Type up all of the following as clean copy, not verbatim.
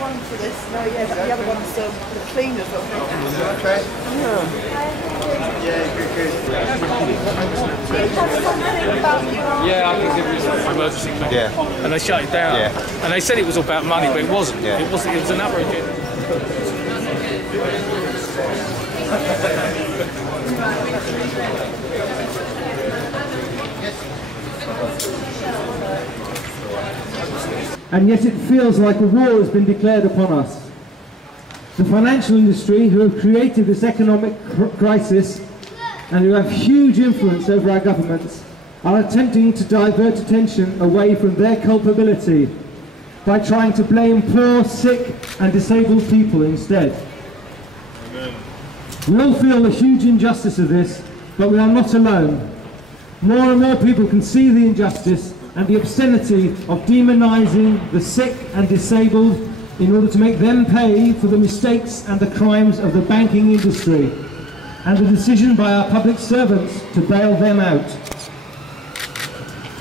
One for this. No, yeah, but the other one's the cleaners, I think. Okay. Yeah, I can give you some emergency plan. Yeah. And they shut it down. Yeah. And they said it was all about money, but it wasn't. Yeah. It wasn't. It was an outrage. And yet it feels like a war has been declared upon us. The financial industry, who have created this economic crisis and who have huge influence over our governments, are attempting to divert attention away from their culpability by trying to blame poor, sick and disabled people instead. Amen. We all feel the huge injustice of this, but we are not alone. More and more people can see the injustice and the obscenity of demonising the sick and disabled in order to make them pay for the mistakes and the crimes of the banking industry and the decision by our public servants to bail them out.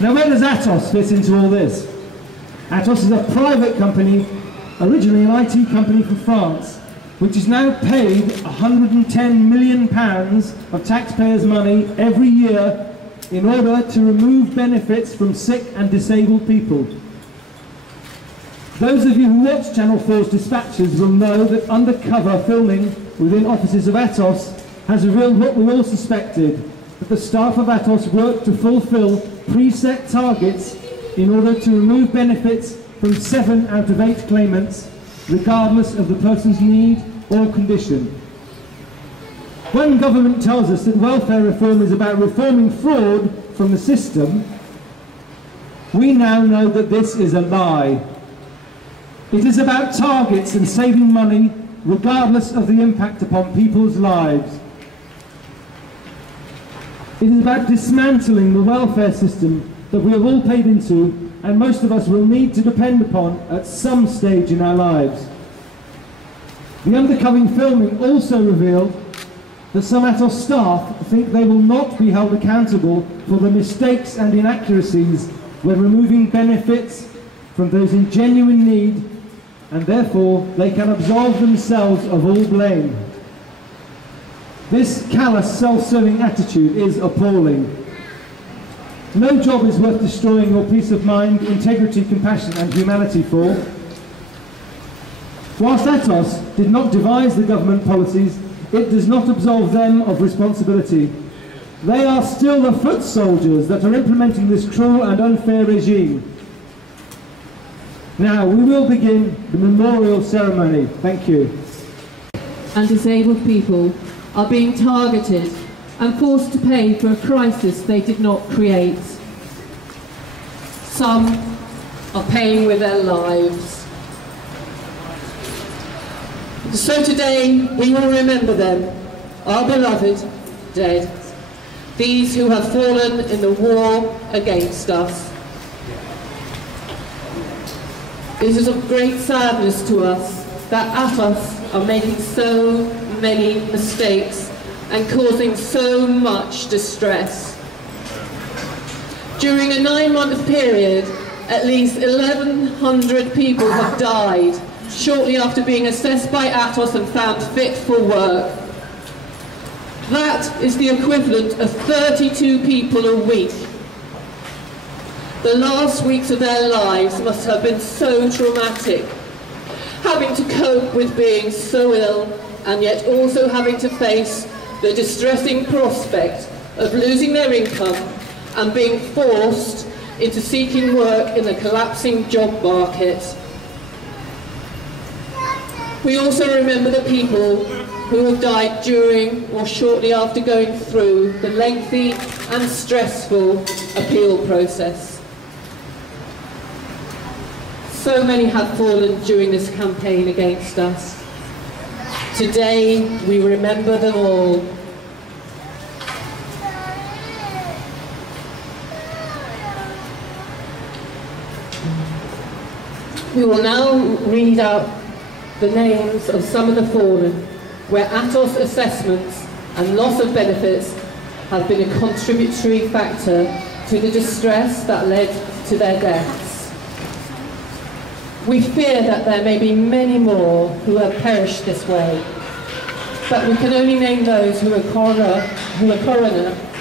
Now, where does Atos fit into all this? Atos is a private company, originally an IT company from France, which is now paid £110 million of taxpayers' money every year in order to remove benefits from sick and disabled people. Those of you who watch Channel 4's dispatches will know that undercover filming within offices of Atos has revealed what we all suspected, that the staff of Atos work to fulfill preset targets in order to remove benefits from 7 out of 8 claimants, regardless of the person's need or condition. When government tells us that welfare reform is about reforming fraud from the system, we now know that this is a lie. It is about targets and saving money regardless of the impact upon people's lives. It is about dismantling the welfare system that we have all paid into and most of us will need to depend upon at some stage in our lives. The undercover filming also revealed that some Atos staff think they will not be held accountable for the mistakes and inaccuracies when removing benefits from those in genuine need, and therefore they can absolve themselves of all blame. This callous, self-serving attitude is appalling. No job is worth destroying your peace of mind, integrity, compassion and humanity for. Whilst Atos did not devise the government policies, it does not absolve them of responsibility. They are still the foot soldiers that are implementing this cruel and unfair regime. Now we will begin the memorial ceremony. Thank you. And disabled people are being targeted and forced to pay for a crisis they did not create. Some are paying with their lives. So today we will remember them, our beloved dead, these who have fallen in the war against us. It is of great sadness to us that Atos are making so many mistakes and causing so much distress. During a 9-month period, at least 1,100 people have died shortly after being assessed by Atos and found fit for work. That is the equivalent of 32 people a week. The last weeks of their lives must have been so traumatic, having to cope with being so ill and yet also having to face the distressing prospect of losing their income and being forced into seeking work in the collapsing job market. We also remember the people who have died during or shortly after going through the lengthy and stressful appeal process. So many have fallen during this campaign against us. Today we remember them all. We will now read out the names of some of the fallen, where Atos assessments and loss of benefits have been a contributory factor to the distress that led to their deaths. We fear that there may be many more who have perished this way, but we can only name those who a coroner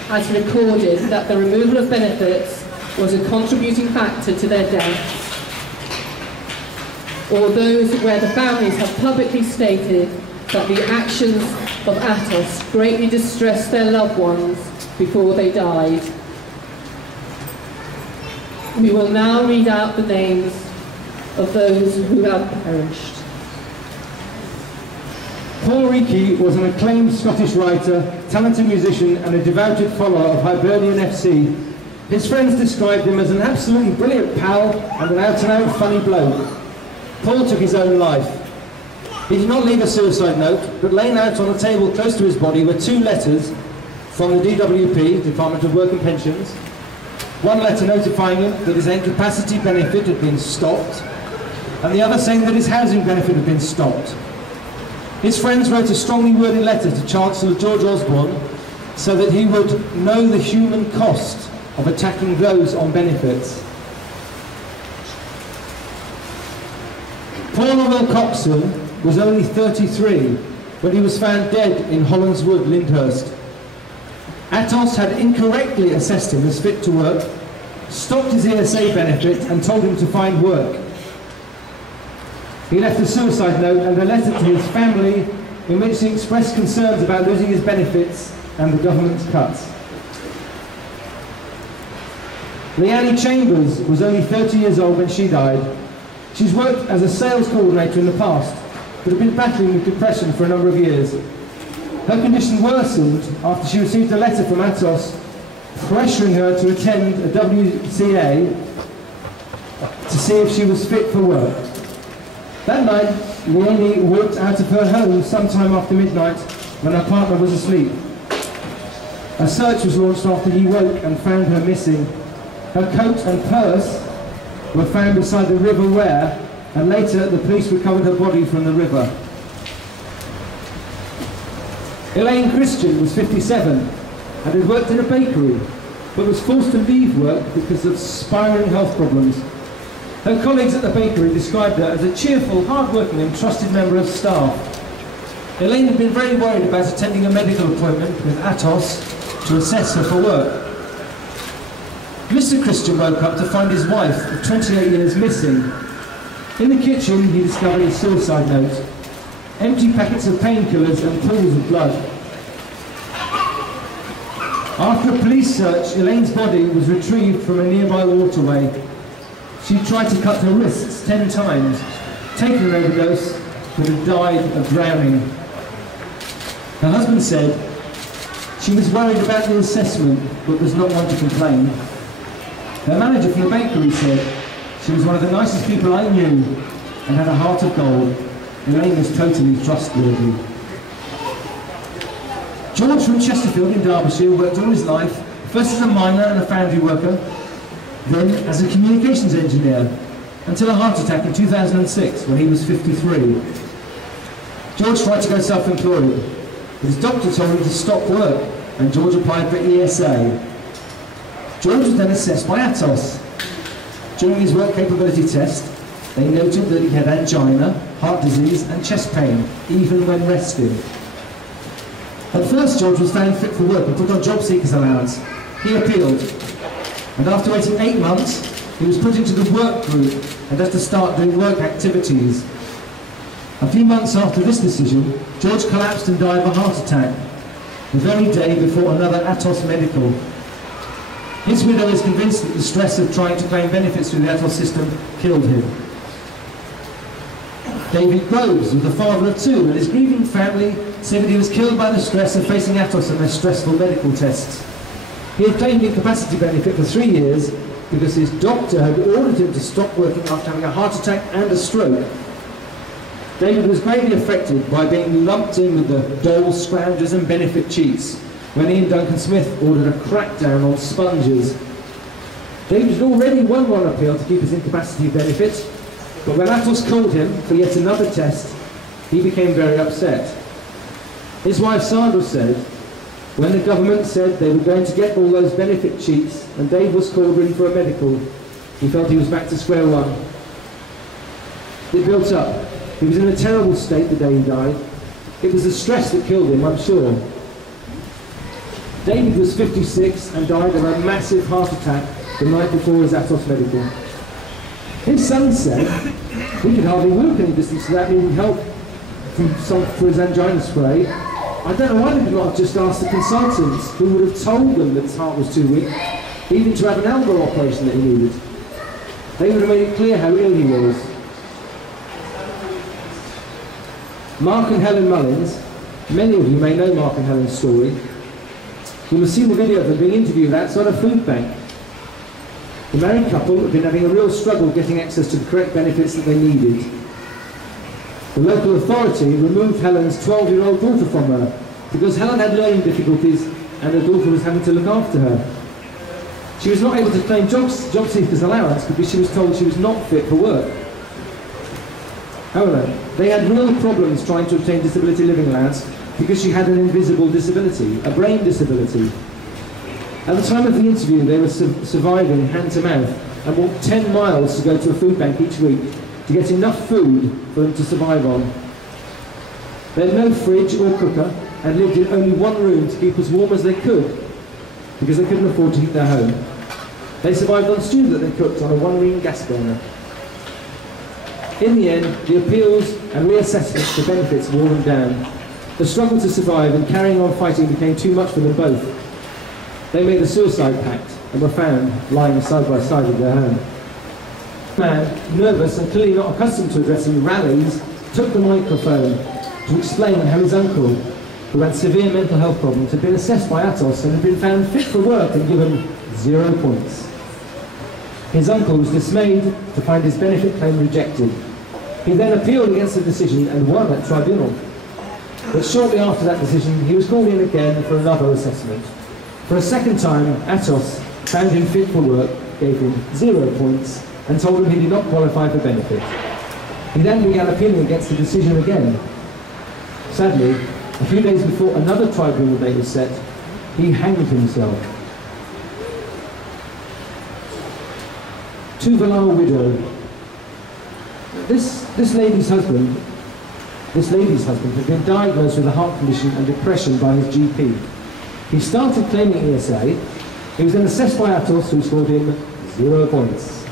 has recorded that the removal of benefits was a contributing factor to their death, or those where the families have publicly stated that the actions of Atos greatly distressed their loved ones before they died. We will now read out the names of those who have perished. Paul Reiki was an acclaimed Scottish writer, talented musician and a devoted follower of Hibernian FC. His friends described him as an absolutely brilliant pal and an out-and-out funny bloke. Paul took his own life. He did not leave a suicide note, but laying out on a table close to his body were 2 letters from the DWP, Department of Work and Pensions. One letter notifying him that his incapacity benefit had been stopped, and the other saying that his housing benefit had been stopped. His friends wrote a strongly worded letter to Chancellor George Osborne so that he would know the human cost of attacking those on benefits. Paul Wilcoxon was only 33 when he was found dead in Hollands Wood, Lyndhurst. Atos had incorrectly assessed him as fit to work, stopped his ESA benefit and told him to find work. He left a suicide note and a letter to his family in which he expressed concerns about losing his benefits and the government's cuts. Leanne Chambers was only 30 years old when she died. She's worked as a sales coordinator in the past, but had been battling with depression for a number of years. Her condition worsened after she received a letter from Atos pressuring her to attend a WCA to see if she was fit for work. That night, Leonie walked out of her home sometime after midnight when her partner was asleep. A search was launched after he woke and found her missing. Her coat and purse were found beside the River Ware, and later the police recovered her body from the river. Elaine Christian was 57 and had worked in a bakery, but was forced to leave work because of spiralling health problems. Her colleagues at the bakery described her as a cheerful, hard-working and trusted member of staff. Elaine had been very worried about attending a medical appointment with Atos to assess her for work. Mr. Christian woke up to find his wife of 28 years missing. In the kitchen he discovered a suicide note, empty packets of painkillers and pools of blood. After a police search, Elaine's body was retrieved from a nearby waterway. She tried to cut her wrists 10 times, taken an overdose, but had died of drowning. Her husband said she was worried about the assessment, but was not one to complain. Her manager from the bakery said she was one of the nicest people I knew and had a heart of gold. Elaine was totally trustworthy. George from Chesterfield in Derbyshire worked all his life, first as a miner and a foundry worker, then as a communications engineer, until a heart attack in 2006 when he was 53. George tried to go self-employed, but his doctor told him to stop work, and George applied for ESA. George was then assessed by Atos. During his work capability test, they noted that he had angina, heart disease and chest pain, even when resting. At first, George was found fit for work and put on job seekers allowance. He appealed, and after waiting 8 months, he was put into the work group and had to start doing work activities. A few months after this decision, George collapsed and died of a heart attack, the very day before another Atos medical. His widow is convinced that the stress of trying to claim benefits through the Atos system killed him. David Groves was the father of 2, and his grieving family said that he was killed by the stress of facing Atos and their stressful medical tests. He had claimed incapacity benefit for 3 years because his doctor had ordered him to stop working after having a heart attack and a stroke. David was greatly affected by being lumped in with the dole scroungers and benefit cheats when Ian Duncan Smith ordered a crackdown on spongers. David had already won one appeal to keep his incapacity benefit, but when Atos called him for yet another test, he became very upset. His wife Sandra said, when the government said they were going to get all those benefit cheats and Dave was called in for a medical, he felt he was back to square one. It built up. He was in a terrible state the day he died. It was the stress that killed him, I'm sure. David was 56 and died of a massive heart attack the night before his Atos medical. His son said he could hardly walk any distance without needing help for his angina spray. I don't know why they did not have just asked the consultants, who would have told them that his heart was too weak, even to have an elbow operation that he needed. They would have made it clear how ill he was. Mark and Helen Mullins, many of you may know Mark and Helen's story. You'll have seen the video of them being interviewed outside a food bank. The married couple have been having a real struggle getting access to the correct benefits that they needed. The local authority removed Helen's 12-year-old daughter from her because Helen had learning difficulties and her daughter was having to look after her. She was not able to claim job seekers allowance because she was told she was not fit for work. However, they had real problems trying to obtain disability living allowance because she had an invisible disability, a brain disability. At the time of the interview, they were surviving hand to mouth and walked 10 miles to go to a food bank each week to get enough food for them to survive on. They had no fridge or cooker and lived in only one room to keep as warm as they could because they couldn't afford to heat their home. They survived on stew that they cooked on a one-ring gas burner. In the end, the appeals and reassessments for benefits wore them down. The struggle to survive and carrying on fighting became too much for them both. They made a suicide pact and were found lying side by side at their home. The man, nervous and clearly not accustomed to addressing rallies, took the microphone to explain how his uncle, who had severe mental health problems, had been assessed by Atos and had been found fit for work and given 0 points. His uncle was dismayed to find his benefit claim rejected. He then appealed against the decision and won at tribunal. But shortly after that decision, he was called in again for another assessment. For a second time, Atos found him fit for work, gave him 0 points, and told him he did not qualify for benefit. He then began appealing against the decision again. Sadly, a few days before another tribunal date was set, he hanged himself. Tuvalu widow. This lady's husband had been diagnosed with a heart condition and depression by his GP. He started claiming ESA. He was then assessed by Atos, who scored him 0 points.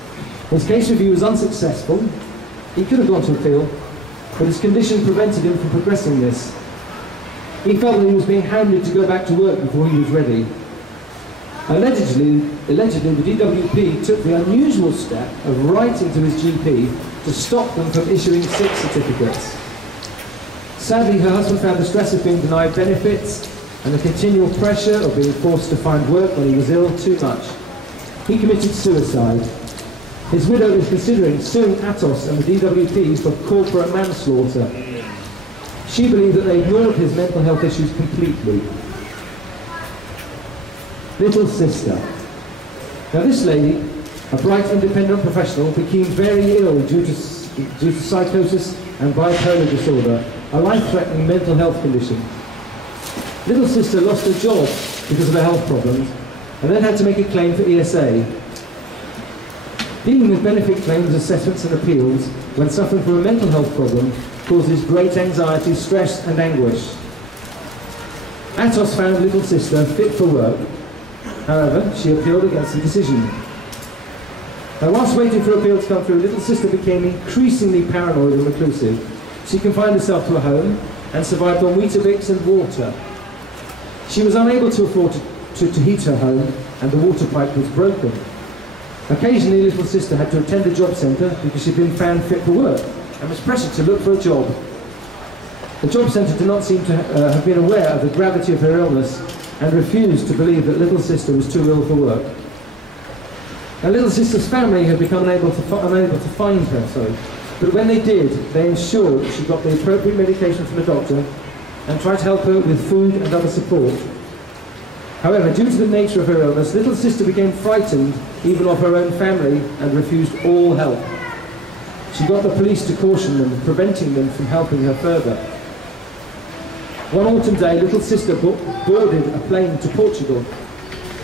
His case review was unsuccessful. He could have gone to appeal, but his condition prevented him from progressing this. He felt that he was being hounded to go back to work before he was ready. Allegedly, the DWP took the unusual step of writing to his GP to stop them from issuing sick certificates. Sadly, her husband found the stress of being denied benefits and the continual pressure of being forced to find work when he was ill too much. He committed suicide. His widow is considering suing Atos and the DWP for corporate manslaughter. She believed that they ignored his mental health issues completely. Little sister. Now this lady, a bright independent professional, became very ill due to psychosis and bipolar disorder, a life-threatening mental health condition. Little sister lost her job because of her health problems and then had to make a claim for ESA. Dealing with benefit claims, assessments and appeals when suffering from a mental health problem causes great anxiety, stress and anguish. Atos found little sister fit for work. However, she appealed against the decision. Now, whilst waiting for appeal to come through, little sister became increasingly paranoid and reclusive. She confined herself to a home and survived on Weetabix and water. She was unable to afford to heat her home, and the water pipe was broken. Occasionally, little sister had to attend a job centre because she'd been found fit for work and was pressured to look for a job. The job centre did not seem to have been aware of the gravity of her illness and refused to believe that little sister was too ill for work. Now, little sister's family had become unable to find her, but when they did, they ensured that she got the appropriate medication from the doctor and tried to help her with food and other support. However, due to the nature of her illness, little sister became frightened even of her own family and refused all help. She got the police to caution them, preventing them from helping her further. One autumn day, little sister boarded a plane to Portugal.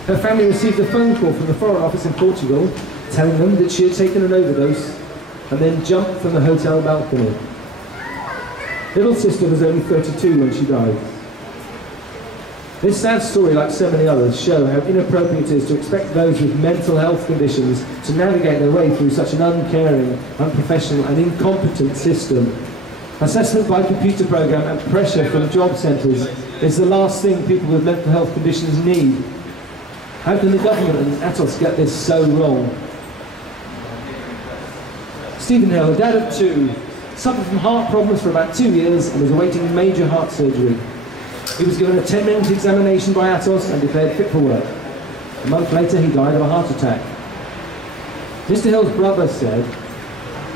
Her family received a phone call from the Foreign Office in Portugal telling them that she had taken an overdose and then jumped from the hotel balcony. Little sister was only 32 when she died. This sad story, like so many others, show how inappropriate it is to expect those with mental health conditions to navigate their way through such an uncaring, unprofessional and incompetent system. Assessment by computer program and pressure from job centres is the last thing people with mental health conditions need. How can the government and Atos get this so wrong? Stephen Hill, a dad of 2, suffered from heart problems for about 2 years and was awaiting major heart surgery. He was given a 10-minute examination by Atos and declared fit for work. A month later, he died of a heart attack. Mr. Hill's brother said,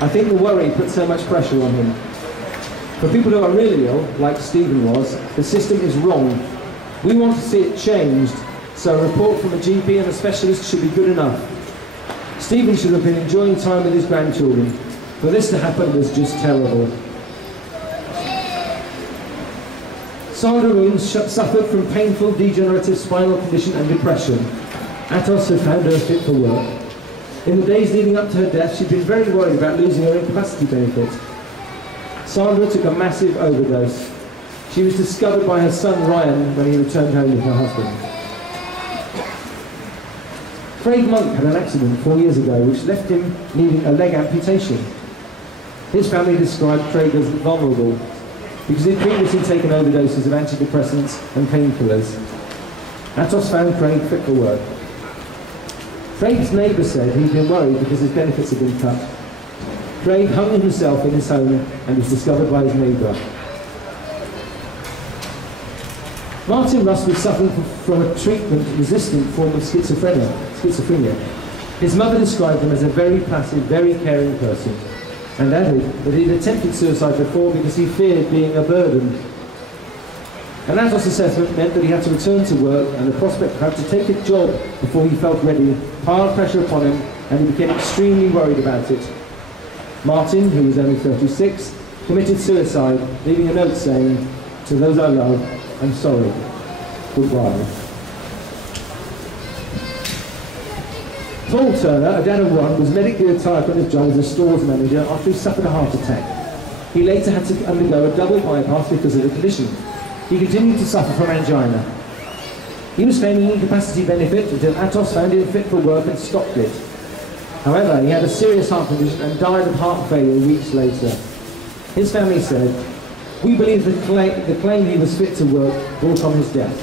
"I think the worry put so much pressure on him. For people who are really ill, like Stephen was, the system is wrong. We want to see it changed, so a report from a GP and a specialist should be good enough. Stephen should have been enjoying time with his grandchildren. For this to happen was just terrible." Sandra Williams suffered from painful degenerative spinal condition and depression. Atos had found her fit for work. In the days leading up to her death, she'd been very worried about losing her incapacity benefit. Sandra took a massive overdose. She was discovered by her son Ryan when he returned home with her husband. Craig Monk had an accident 4 years ago which left him needing a leg amputation. His family described Craig as vulnerable because he'd previously taken overdoses of antidepressants and painkillers. Atos found Craig fit for work. Craig's neighbour said he'd been worried because his benefits had been cut. Craig hung himself in his home and was discovered by his neighbour. Martin Russ was suffering from a treatment-resistant form of schizophrenia. His mother described him as a very passive, very caring person, and added that he'd attempted suicide before because he feared being a burden. An Atos assessment meant that he had to return to work, and the prospect of having to take a job before he felt ready piled pressure upon him, and he became extremely worried about it. Martin, who was only 36, committed suicide, leaving a note saying, "To those I love, I'm sorry. Goodbye." Paul Turner, a dad of 1, was medically retired from his job as a stores manager after he suffered a heart attack. He later had to undergo a double bypass because of the condition. He continued to suffer from angina. He was claiming incapacity benefit until Atos found him fit for work and stopped it. However, he had a serious heart condition and died of heart failure weeks later. His family said, "We believe the claim he was fit to work brought on his death.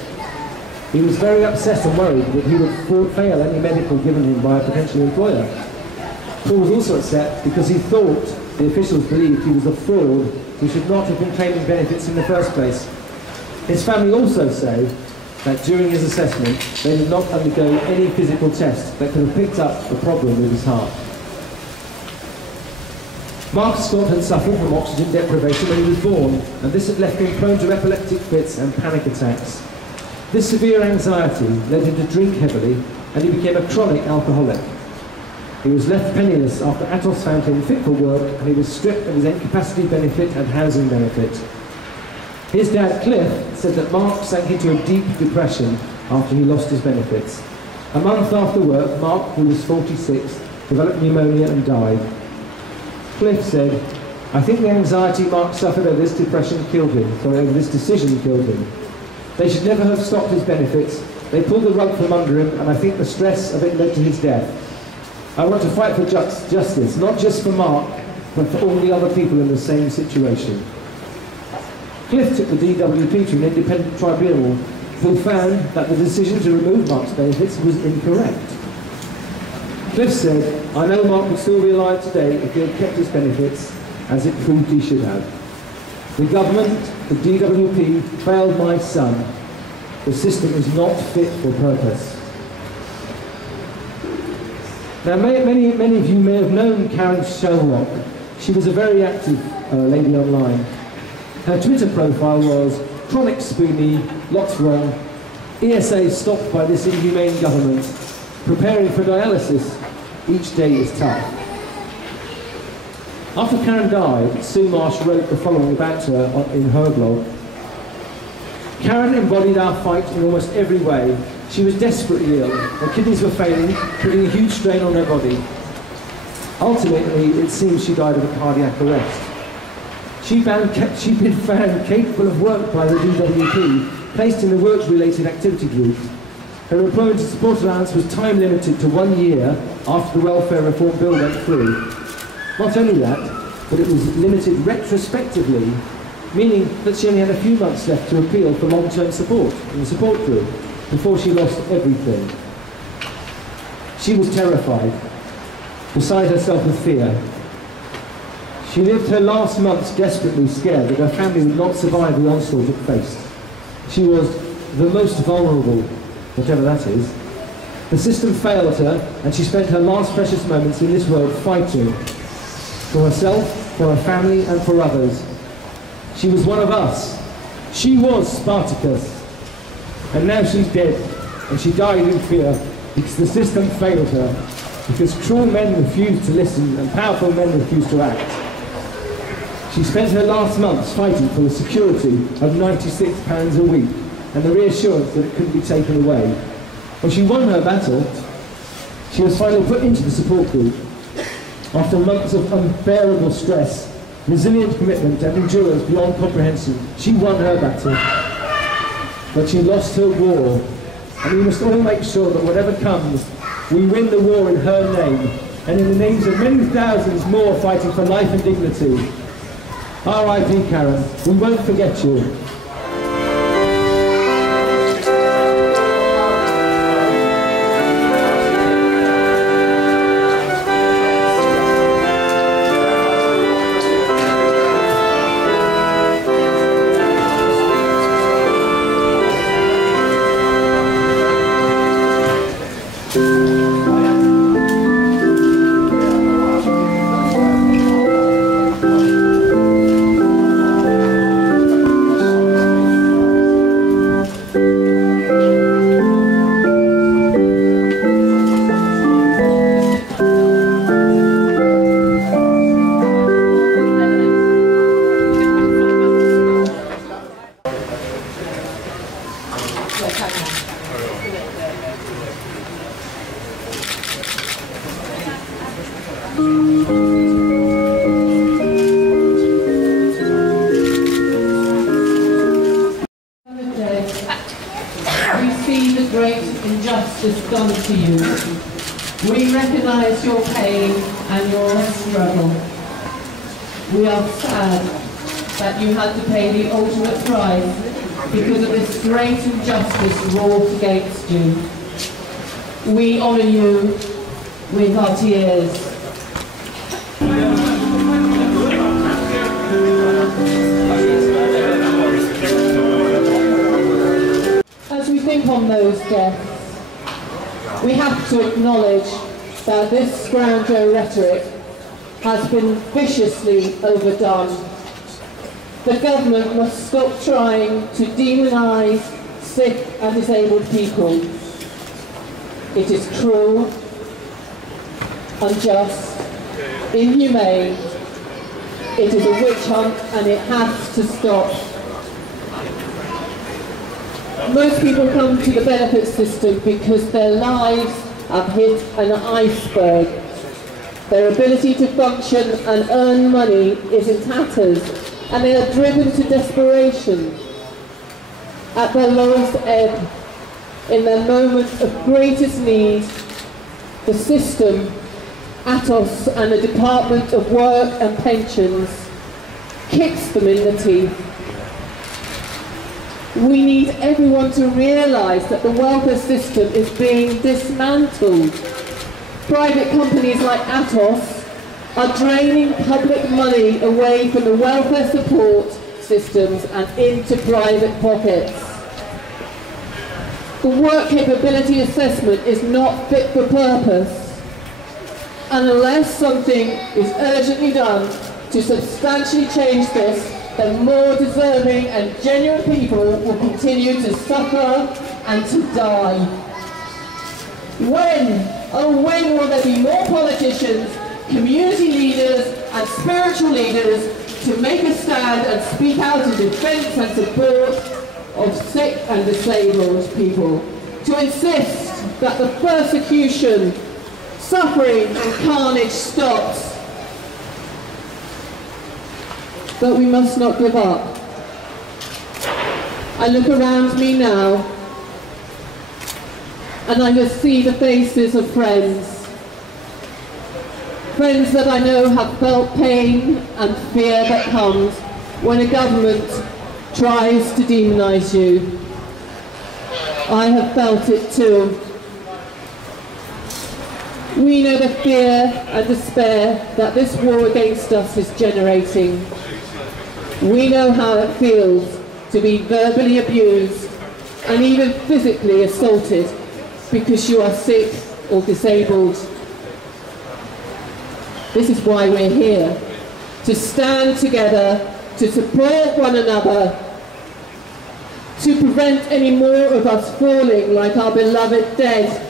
He was very upset and worried that he would fail any medical given him by a potential employer." Paul was also upset because he thought the officials believed he was a fraud who should not have been claiming benefits in the first place. His family also say that during his assessment they did not undergo any physical test that could have picked up a problem with his heart. Mark Scott had suffered from oxygen deprivation when he was born, and this had left him prone to epileptic fits and panic attacks. This severe anxiety led him to drink heavily, and he became a chronic alcoholic. He was left penniless after Atos found him fit for work, and he was stripped of his incapacity benefit and housing benefit. His dad, Cliff, said that Mark sank into a deep depression after he lost his benefits. A month after work, Mark, who was 46, developed pneumonia and died. Cliff said, "I think the anxiety Mark suffered over this decision killed him. They should never have stopped his benefits. They pulled the rug from under him, and I think the stress of it led to his death. I want to fight for justice, not just for Mark, but for all the other people in the same situation." Cliff took the DWP to an independent tribunal who found that the decision to remove Mark's benefits was incorrect. Cliff said, "I know Mark would still be alive today if he had kept his benefits, as it proved he should have. The government, the DWP, failed my son. The system is not fit for purpose." Now, many of you may have known Karen Sherlock. She was a very active lady online. Her Twitter profile was, "Chronic spoony, lots wrong, ESA stopped by this inhumane government, preparing for dialysis, each day is tough." After Karen died, Sue Marsh wrote the following about her in her blog. "Karen embodied our fight in almost every way. She was desperately ill. Her kidneys were failing, putting a huge strain on her body. Ultimately, it seems she died of a cardiac arrest. She'd been found capable of work by the DWP, placed in the work-related activity group. Her employment and support allowance was time limited to 1 year after the welfare reform bill went through. Not only that, but it was limited retrospectively, meaning that she only had a few months left to appeal for long-term support in the support group before she lost everything. She was terrified, beside herself with fear. She lived her last months desperately scared that her family would not survive the onslaught it faced. She was the most vulnerable, whatever that is. The system failed her, and she spent her last precious moments in this world fighting for herself, for her family, and for others. She was one of us. She was Spartacus. And now she's dead, and she died in fear because the system failed her, because cruel men refused to listen and powerful men refused to act. She spent her last months fighting for the security of £96 a week and the reassurance that it couldn't be taken away. When she won her battle, she was finally put into the support group. After months of unbearable stress, resilient commitment and endurance beyond comprehension, she won her battle. But she lost her war, and we must all make sure that whatever comes, we win the war in her name, and in the names of many thousands more fighting for life and dignity. R.I.P. Karen, we won't forget you. Done to you. We recognise your pain and your struggle. We are sad that you had to pay the ultimate price because of this great injustice wrought against you. We honour you with our tears. As we think on those deaths, we have to acknowledge that this scrounger rhetoric has been viciously overdone. The government must stop trying to demonise sick and disabled people. It is cruel, unjust, inhumane. It is a witch hunt and it has to stop. Most people come to the benefit system because their lives have hit an iceberg. Their ability to function and earn money is in tatters, and they are driven to desperation. At their lowest ebb, in their moments of greatest need, the system, Atos and the Department of Work and Pensions, kicks them in the teeth. We need everyone to realise that the welfare system is being dismantled. Private companies like Atos are draining public money away from the welfare support systems and into private pockets. The work capability assessment is not fit for purpose, and unless something is urgently done to substantially change this, then more deserving and genuine people will continue to suffer and to die. When, oh when will there be more politicians, community leaders and spiritual leaders to make a stand and speak out in defence and support of sick and disabled people, to insist that the persecution, suffering and carnage stops. But we must not give up. I look around me now and I just see the faces of friends. Friends that I know have felt pain and fear that comes when a government tries to demonise you. I have felt it too. We know the fear and despair that this war against us is generating. We know how it feels to be verbally abused and even physically assaulted because you are sick or disabled. This is why we're here, to stand together, to support one another, to prevent any more of us falling like our beloved dead.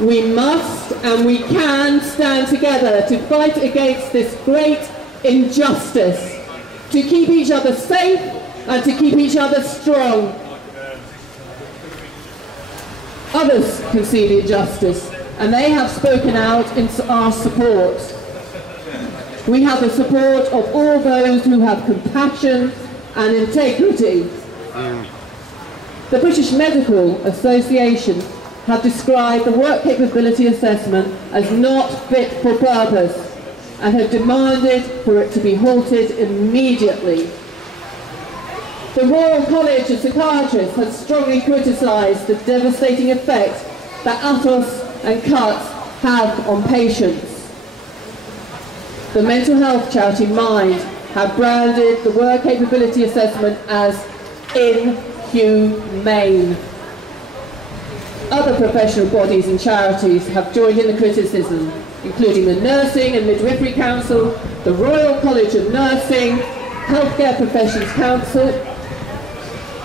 We must and we can stand together to fight against this great injustice, to keep each other safe and to keep each other strong. Others can see the injustice and they have spoken out in our support. We have the support of all those who have compassion and integrity. The British Medical Association have described the work capability assessment as not fit for purpose and have demanded for it to be halted immediately. The Royal College of Psychiatrists has strongly criticised the devastating effect that Atos and cuts have on patients. The mental health charity Mind have branded the work capability assessment as inhumane. Other professional bodies and charities have joined in the criticism, including the Nursing and Midwifery Council, the Royal College of Nursing, Healthcare Professions Council.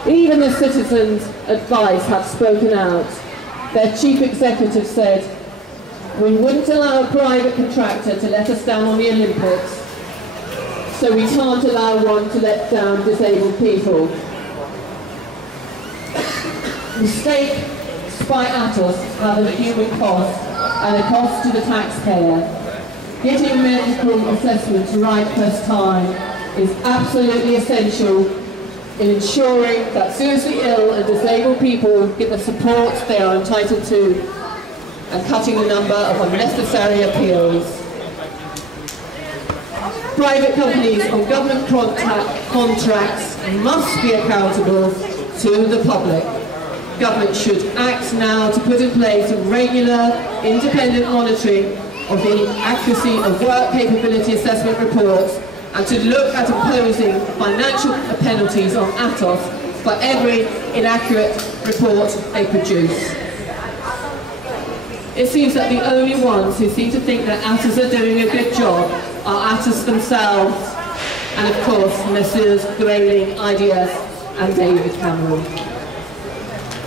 Even the Citizens' Advice have spoken out. Their chief executive said, "We wouldn't allow a private contractor to let us down on the Olympics, so we can't allow one to let down disabled people." Mistakes by Atos have a human cost and a cost to the taxpayer. Getting medical assessments right first time is absolutely essential in ensuring that seriously ill and disabled people get the support they are entitled to and cutting the number of unnecessary appeals. Private companies on government contracts must be accountable to the public. Government should act now to put in place regular, independent monitoring of the accuracy of work capability assessment reports and to look at imposing financial penalties on Atos for every inaccurate report they produce. It seems that the only ones who seem to think that Atos are doing a good job are Atos themselves and of course Messrs Grayling, IDS and David Cameron.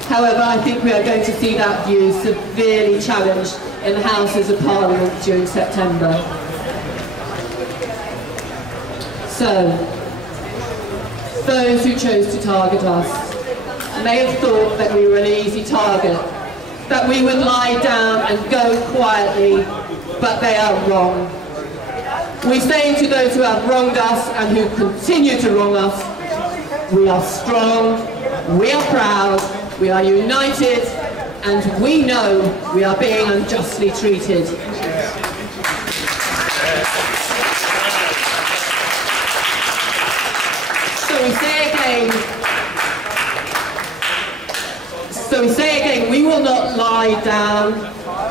However, I think we are going to see that view severely challenged in the Houses of Parliament during September. So, those who chose to target us may have thought that we were an easy target, that we would lie down and go quietly, but they are wrong. We say to those who have wronged us and who continue to wrong us, we are strong, we are proud, we are united, and we know we are being unjustly treated. So we say again, we will not lie down,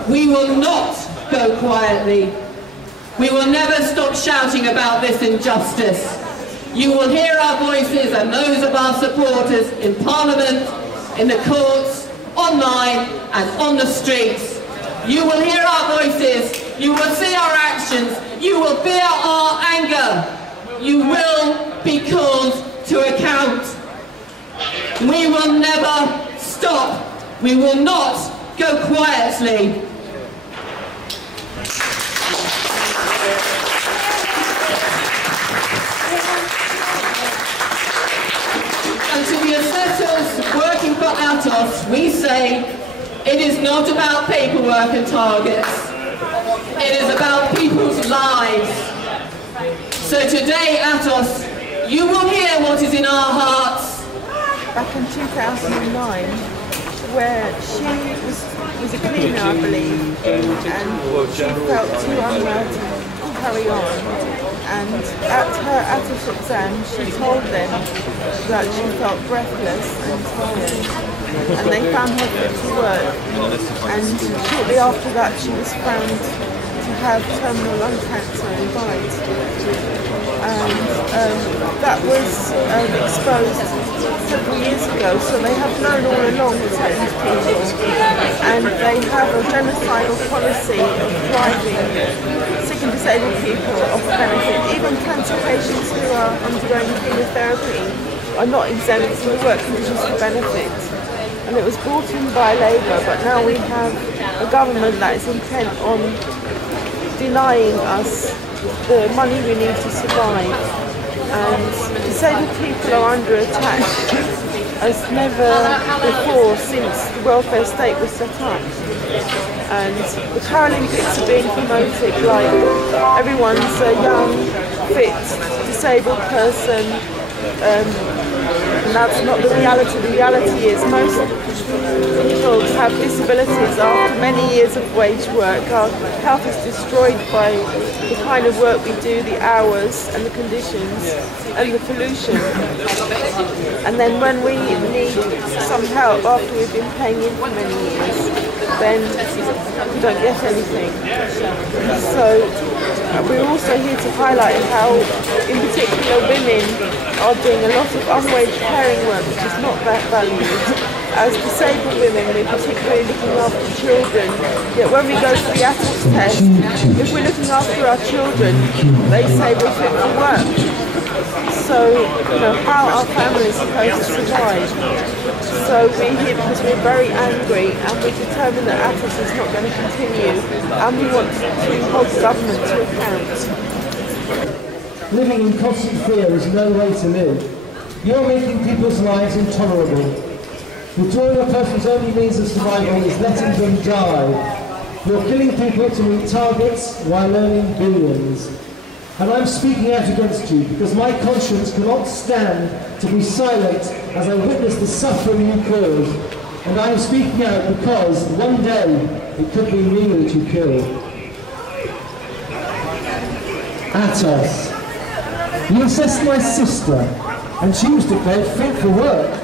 we will not go quietly, we will never stop shouting about this injustice. You will hear our voices and those of our supporters in Parliament, in the courts, online and on the streets. You will hear our voices, you will see our actions, you will feel our anger. You will be called to account. We will never stop. We will not go quietly. And to the assessors working for Atos, we say, It is not about paperwork and targets. It is about people's lives. So today, Atos, you will hear what is in our hearts. Back in 2009, where she was a cleaner, I believe, and she felt too unwell to carry on. And at her Atos exam, she told them that she felt breathless and tired, and they found her fit to work. And shortly after that, she was found to have terminal lung cancer and died. And that was exposed several years ago, so they have known all along about these people, and they have a genocidal policy of driving sick and disabled people off benefit. Even cancer patients who are undergoing chemotherapy are not exempt from the work conditions for benefit. And it was brought in by Labour, but now we have a government that is intent on denying us the money we need to survive. And disabled people are under attack as never before since the welfare state was set up. And the Paralympics are being promoted like everyone's a young, fit, disabled person, and that's not the reality. The reality is most people have disabilities after many years of wage work. Our health is destroyed by the kind of work we do, the hours and the conditions and the pollution. And then when we need some help after we've been paying in for many years, then we don't get anything. So we're also here to highlight how, in particular, women are doing a lot of unwaged caring work which is not that valued. As disabled women, we're particularly looking after children. Yet when we go to the Atos test, if we're looking after our children, they say we're fit for work. So, how are families supposed to survive? So we're here because we're very angry and we're determined that Atos is not going to continue, and we want to hold the government to account. Living in constant fear is no way to live. You're making people's lives intolerable. Withdrawing a person's only means of survival is letting them die. You're killing people to meet targets while earning billions. And I'm speaking out against you because my conscience cannot stand to be silent as I witness the suffering you cause. And I'm speaking out because one day it could be me that you kill. Atos, you assessed my sister and she was declared fit for work.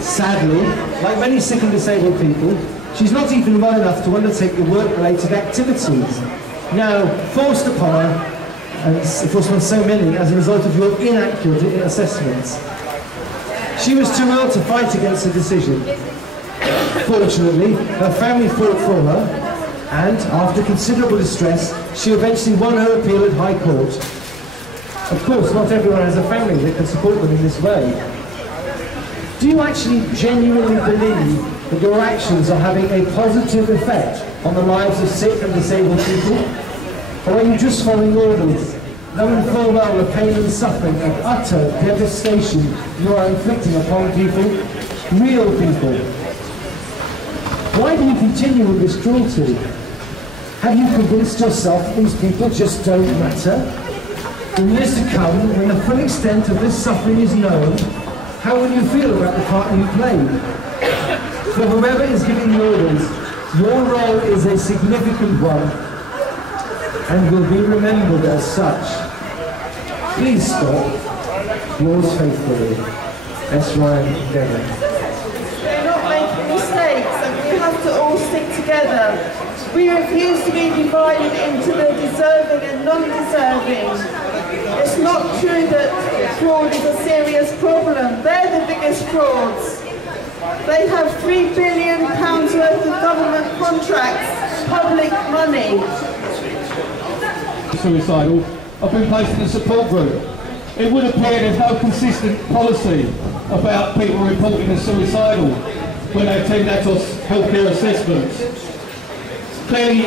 Sadly, like many sick and disabled people, she's not even well enough to undertake the work-related activities, now forced upon her, and forced on so many as a result of your inaccurate assessments. She was too ill to fight against the decision. Fortunately, her family fought for her, and after considerable distress, she eventually won her appeal at High Court. Of course, not everyone has a family that can support them in this way. Do you actually genuinely believe that your actions are having a positive effect on the lives of sick and disabled people? Or are you just following orders, knowing full well the pain and suffering and utter devastation you are inflicting upon people, real people? Why do you continue with this cruelty? Have you convinced yourself that these people just don't matter? In years to come, when the full extent of this suffering is known, how will you feel about the part you played? For whoever is giving the orders, your role is a significant one and will be remembered as such. Please stop. Yours faithfully, S. Ryan Devon. We're not making mistakes and we have to all stick together. We refuse to be divided into the deserving and non-deserving. It's not true that fraud is a serious problem. They're the biggest frauds. They have £3 billion worth of government contracts, public money. Suicidal, I've been placed in a support group. It would appear there's no consistent policy about people reporting as suicidal when they attend Atos healthcare assessments. Clearly,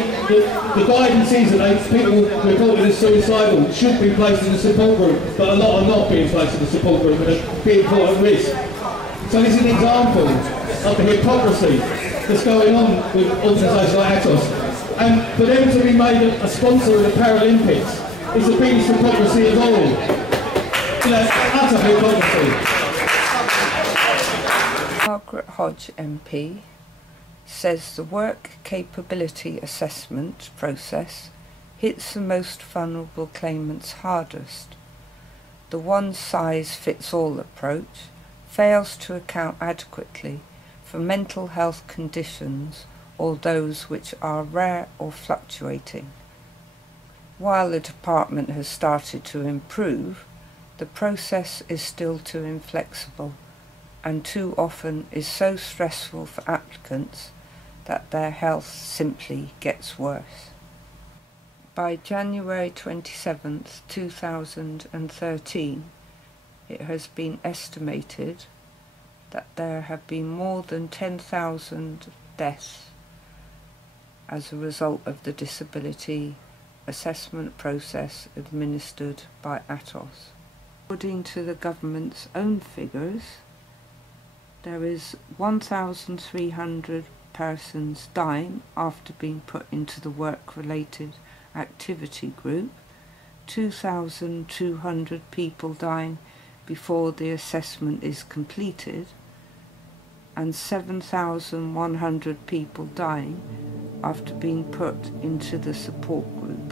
the guidance is that people reported as suicidal should be placed in a support group, but a lot are not being placed in a support group and are being put at risk. So this is an example of the hypocrisy that's going on with organisations like Atos. And for them to be made a sponsor of the Paralympics is the biggest hypocrisy of all. You know, utter hypocrisy. Margaret Hodge MP says the work capability assessment process hits the most vulnerable claimants hardest. The one-size-fits-all approach fails to account adequately for mental health conditions or those which are rare or fluctuating. While the department has started to improve, the process is still too inflexible and too often is so stressful for applicants that their health simply gets worse. By January 27, 2013, it has been estimated that there have been more than 10,000 deaths as a result of the disability assessment process administered by Atos. According to the government's own figures, there is 1,300 persons dying after being put into the work-related activity group, 2,200 people dying before the assessment is completed, and 7,100 people dying after being put into the support group.